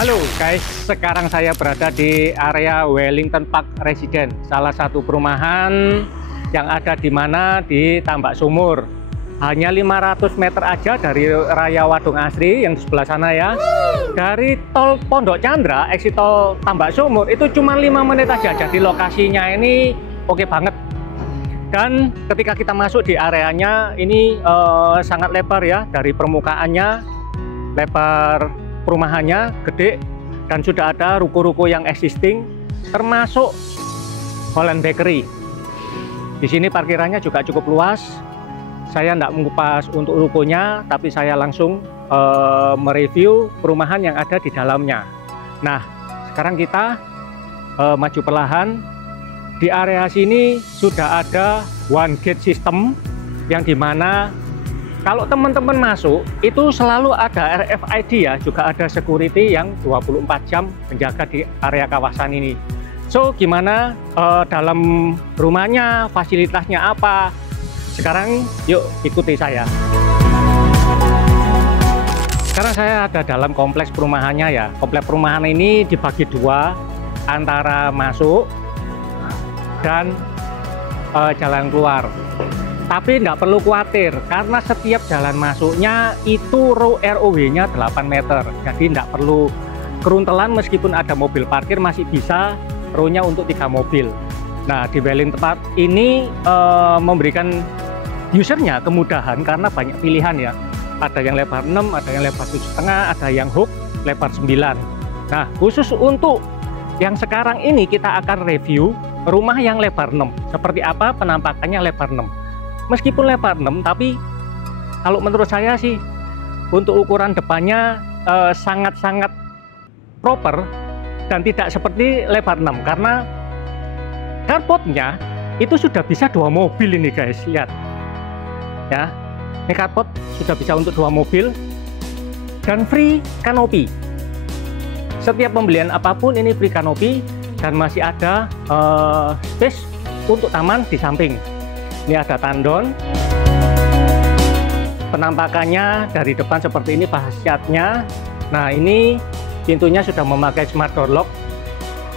Halo guys, sekarang saya berada di area Wellington Park Residence, salah satu perumahan yang ada di Tambak Sumur. Hanya 500 meter aja dari Raya Wadung Asri yang di sebelah sana ya. Dari tol Pondok Chandra, exit tol Tambak Sumur itu cuma 5 menit aja. Jadi lokasinya ini oke banget. Dan ketika kita masuk di areanya ini sangat lebar ya, dari permukaannya lebar, perumahannya gede, dan sudah ada ruko-ruko yang existing termasuk Holland Bakery. Di sini parkirannya juga cukup luas. Saya tidak mengupas untuk rukonya, tapi saya langsung mereview perumahan yang ada di dalamnya. Nah, sekarang kita maju perlahan. Di area sini sudah ada one gate system yang dimana kalau teman-teman masuk itu selalu ada RFID ya, juga ada security yang 24 jam menjaga di area kawasan ini. So gimana dalam rumahnya, fasilitasnya apa? Sekarang yuk ikuti saya. Sekarang saya ada dalam kompleks perumahannya ya. Kompleks perumahan ini dibagi dua, antara masuk dan jalan keluar. Tapi tidak perlu khawatir karena setiap jalan masuknya itu ROW-nya 8 meter. Jadi tidak perlu keruntelan, meskipun ada mobil parkir masih bisa row-nya untuk 3 mobil. Nah, di Wellington Park ini memberikan usernya kemudahan karena banyak pilihan ya. Ada yang lebar 6, ada yang lebar 7,5, ada yang hook lebar 9. Nah, khusus untuk yang sekarang ini kita akan review rumah yang lebar 6. Seperti apa penampakannya lebar 6. Meskipun lebar 6, tapi kalau menurut saya sih untuk ukuran depannya sangat-sangat proper dan tidak seperti lebar 6 karena carportnya itu sudah bisa 2 mobil ini guys, lihat ya. Ini carport sudah bisa untuk 2 mobil dan free kanopi. Setiap pembelian apapun ini free kanopi dan masih ada space untuk taman di samping. Ini ada tandon. Penampakannya dari depan seperti ini khasiatnya. Nah, ini pintunya sudah memakai smart door lock.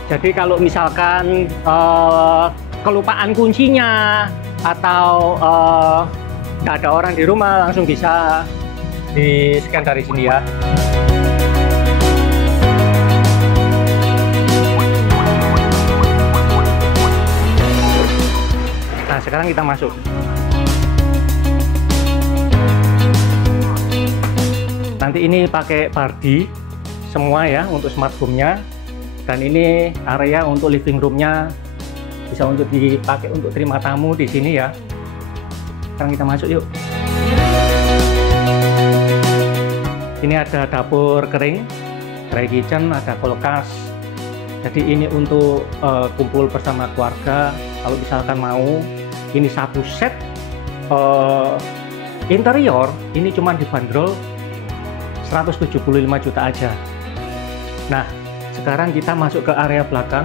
Jadi kalau misalkan kelupaan kuncinya atau nggak ada orang di rumah, langsung bisa di scan dari sini ya. Nah, sekarang kita masuk. Nanti ini pakai Bardi semua ya untuk smart home-nya, dan ini area untuk living room-nya bisa untuk dipakai untuk terima tamu di sini ya. Sekarang kita masuk yuk. Ini ada dapur kering, dry kitchen, ada kulkas. Jadi ini untuk kumpul bersama keluarga. Kalau misalkan mau, ini satu set interior ini cuma dibanderol 175 juta aja. Nah, sekarang kita masuk ke area belakang.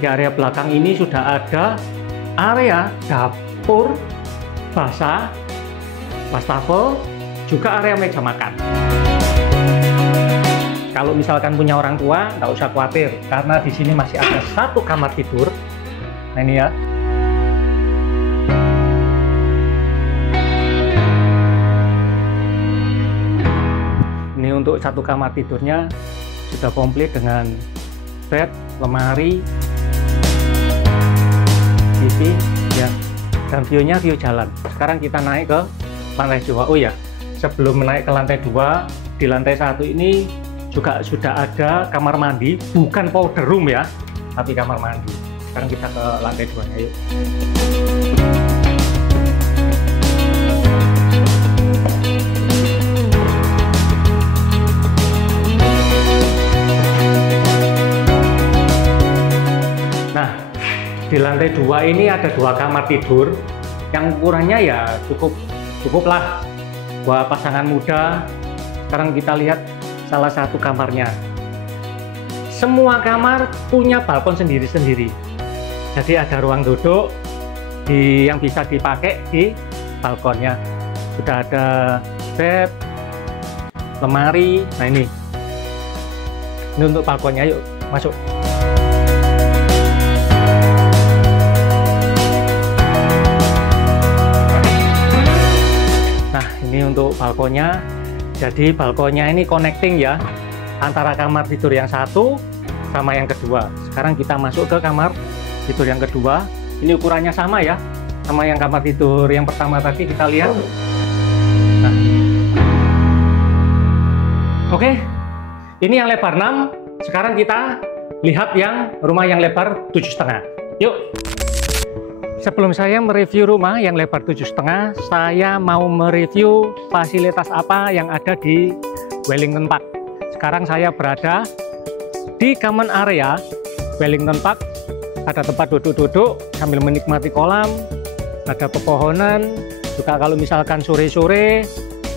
Di area belakang ini sudah ada area dapur basah, wastafel, juga area meja makan. Kalau misalkan punya orang tua, nggak usah khawatir karena di sini masih ada 1 kamar tidur. Nah, ini ya. Ini untuk 1 kamar tidurnya sudah komplit dengan bed, lemari, TV ya, dan view-nya view jalan. Sekarang kita naik ke lantai 2. Oh ya, sebelum naik ke lantai 2, di lantai 1 ini juga sudah ada kamar mandi, bukan powder room ya, tapi kamar mandi. Sekarang kita ke lantai 2-nya yuk. Nah, di lantai 2 ini ada 2 kamar tidur yang ukurannya ya cukuplah buat pasangan muda. Sekarang kita lihat salah satu kamarnya. Semua kamar punya balkon sendiri-sendiri. Jadi ada ruang duduk yang bisa dipakai di balkonnya. Sudah ada bed, lemari. Nah, ini Ini untuk balkonnya, yuk masuk. Nah, ini untuk balkonnya. Jadi balkonnya ini connecting ya, antara kamar tidur yang satu sama yang kedua. Sekarang kita masuk ke kamar tidur yang kedua. Ini ukurannya sama ya, sama yang kamar tidur yang pertama tadi kita lihat. Nah. Oke, ini yang lebar 6. Sekarang kita lihat yang rumah yang lebar 7,5. Yuk. Sebelum saya mereview rumah yang lebar 7,5, saya mau mereview fasilitas apa yang ada di Wellington Park. Sekarang saya berada di common area Wellington Park. Ada tempat duduk-duduk sambil menikmati kolam, ada pepohonan. Juga kalau misalkan sore-sore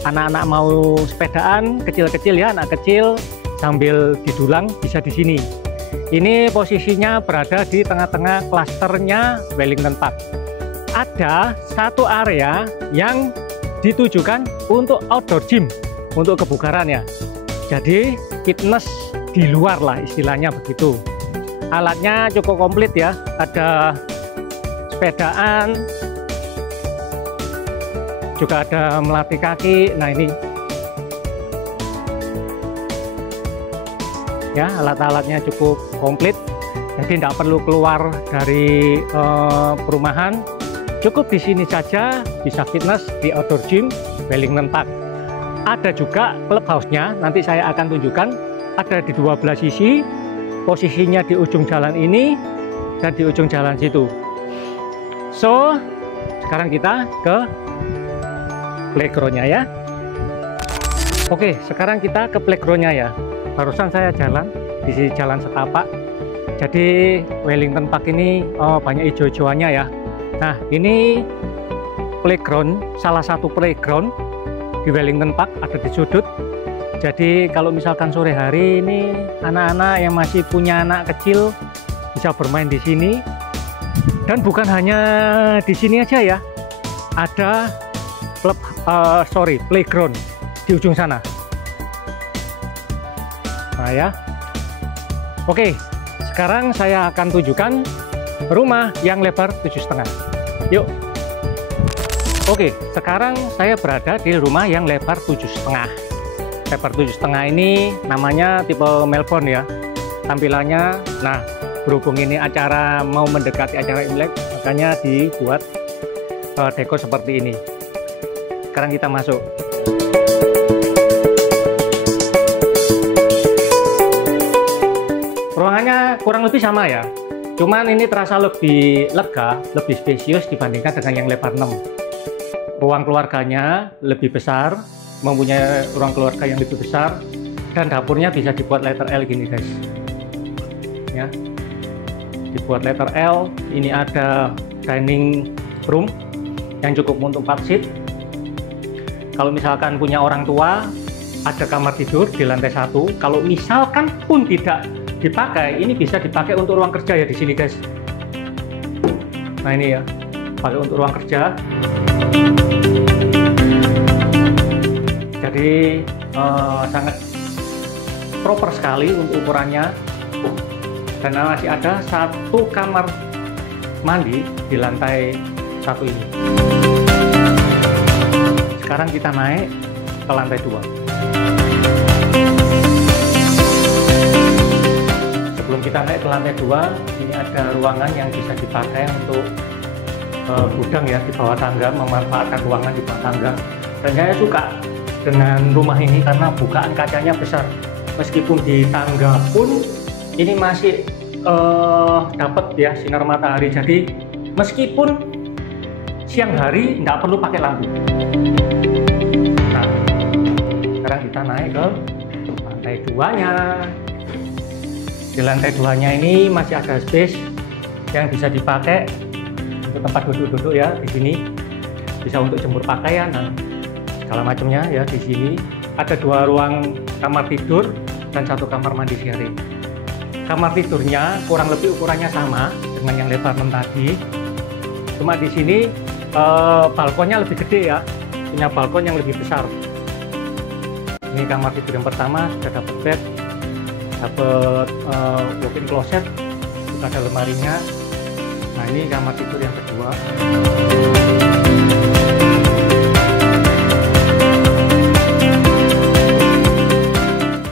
anak-anak mau sepedaan, kecil-kecil ya, anak kecil sambil didulang bisa di sini. Ini posisinya berada di tengah-tengah klasternya Wellington Park. Ada satu area yang ditujukan untuk outdoor gym, untuk kebugaran ya. Jadi fitness di luar lah istilahnya begitu. Alatnya cukup komplit ya, ada sepedaan, juga ada melatih kaki. Nah ini ya, alat-alatnya cukup komplit, jadi tidak perlu keluar dari perumahan. Cukup di sini saja bisa fitness di outdoor gym Wellington Park. Ada juga clubhouse-nya, nanti saya akan tunjukkan. Ada di 12 sisi, posisinya di ujung jalan ini dan di ujung jalan situ. So, sekarang kita ke playground-nya ya. Oke, sekarang kita ke playground-nya ya. Barusan saya jalan di sini, jalan setapak. Jadi Wellington Park ini banyak hijau-hijauannya ya. Nah, ini playground, salah satu playground di Wellington Park, ada di sudut. Jadi kalau misalkan sore hari ini anak-anak yang masih punya anak kecil bisa bermain di sini. Dan bukan hanya di sini aja ya. Ada playground di ujung sana. Nah ya. Oke, sekarang saya akan tunjukkan rumah yang lebar 7,5. Yuk. Oke, sekarang saya berada di rumah yang lebar 7,5. Lebar 7,5 ini namanya tipe Melbourne ya. Tampilannya, nah berhubung ini acara mau mendekati acara Imlek, makanya dibuat dekor seperti ini. Sekarang kita masuk. Ruangannya kurang lebih sama ya, cuman ini terasa lebih lega, lebih spesius dibandingkan dengan yang lebar 6. Ruang keluarganya lebih besar, mempunyai ruang keluarga yang lebih besar, dan dapurnya bisa dibuat letter L gini guys ya, dibuat letter L. Ini ada dining room yang cukup untuk 4 seat. Kalau misalkan punya orang tua, ada kamar tidur di lantai 1. Kalau misalkan pun tidak dipakai, ini bisa dipakai untuk ruang kerja ya di sini guys. Nah ini ya, pakai untuk ruang kerja. Jadi sangat proper sekali untuk ukurannya. Dan masih ada satu kamar mandi di lantai 1 ini. Sekarang kita naik ke lantai 2. Sebelum kita naik ke lantai 2, ini ada ruangan yang bisa dipakai untuk gudang ya, di bawah tangga, memanfaatkan ruangan di bawah tangga. Dan saya suka dengan rumah ini karena bukaan kacanya besar. Meskipun di tangga pun ini masih dapat ya sinar matahari. Jadi meskipun siang hari nggak perlu pakai lampu. Nah, sekarang kita naik ke lantai 2-nya. Di lantai 2-nya ini masih ada space yang bisa dipakai untuk tempat duduk-duduk ya di sini. Bisa untuk jemur pakaian, nah, segala macamnya ya di sini. Ada 2 ruang kamar tidur dan 1 kamar mandi sharing. Kamar tidurnya kurang lebih ukurannya sama dengan yang lebar 6 tadi. Cuma di sini balkonnya lebih gede ya, punya balkon yang lebih besar. Ini kamar tidur yang pertama, sudah dapat bed dapat walk-in closet, juga ada lemarinya. Nah, ini kamar tidur yang kedua.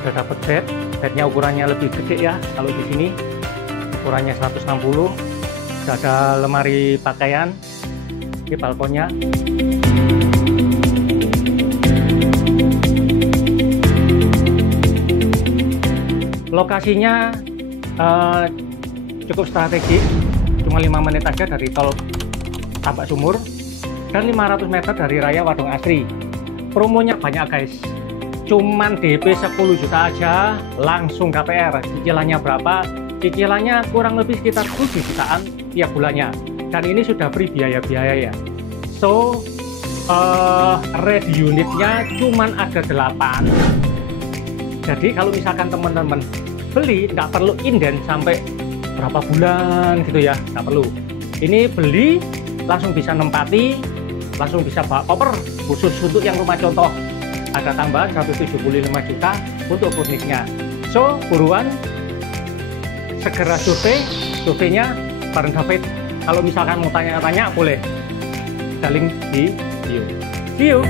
Sudah dapat bednya ukurannya lebih gede ya. Kalau di sini ukurannya 160. Sudah ada lemari pakaian di balkonnya. Lokasinya cukup strategis, cuma 5 menit aja dari tol Tambak Sumur dan 500 meter dari Raya Wadung Asri. Promonya banyak guys, cuman DP 10 juta aja langsung KPR. Cicilannya berapa? Cicilannya kurang lebih sekitar 7 jutaan tiap bulannya, dan ini sudah free biaya-biaya ya. So ready unitnya cuman ada 8. Jadi kalau misalkan teman-teman beli, nggak perlu inden sampai berapa bulan gitu ya, nggak perlu. Ini beli langsung bisa nempati, langsung bisa bawa koper. Khusus untuk yang rumah contoh ada tambahan 175 juta untuk furnisnya. So buruan, segera surveinya bareng David. Kalau misalkan mau tanya-tanya boleh, ada link di bio. See you.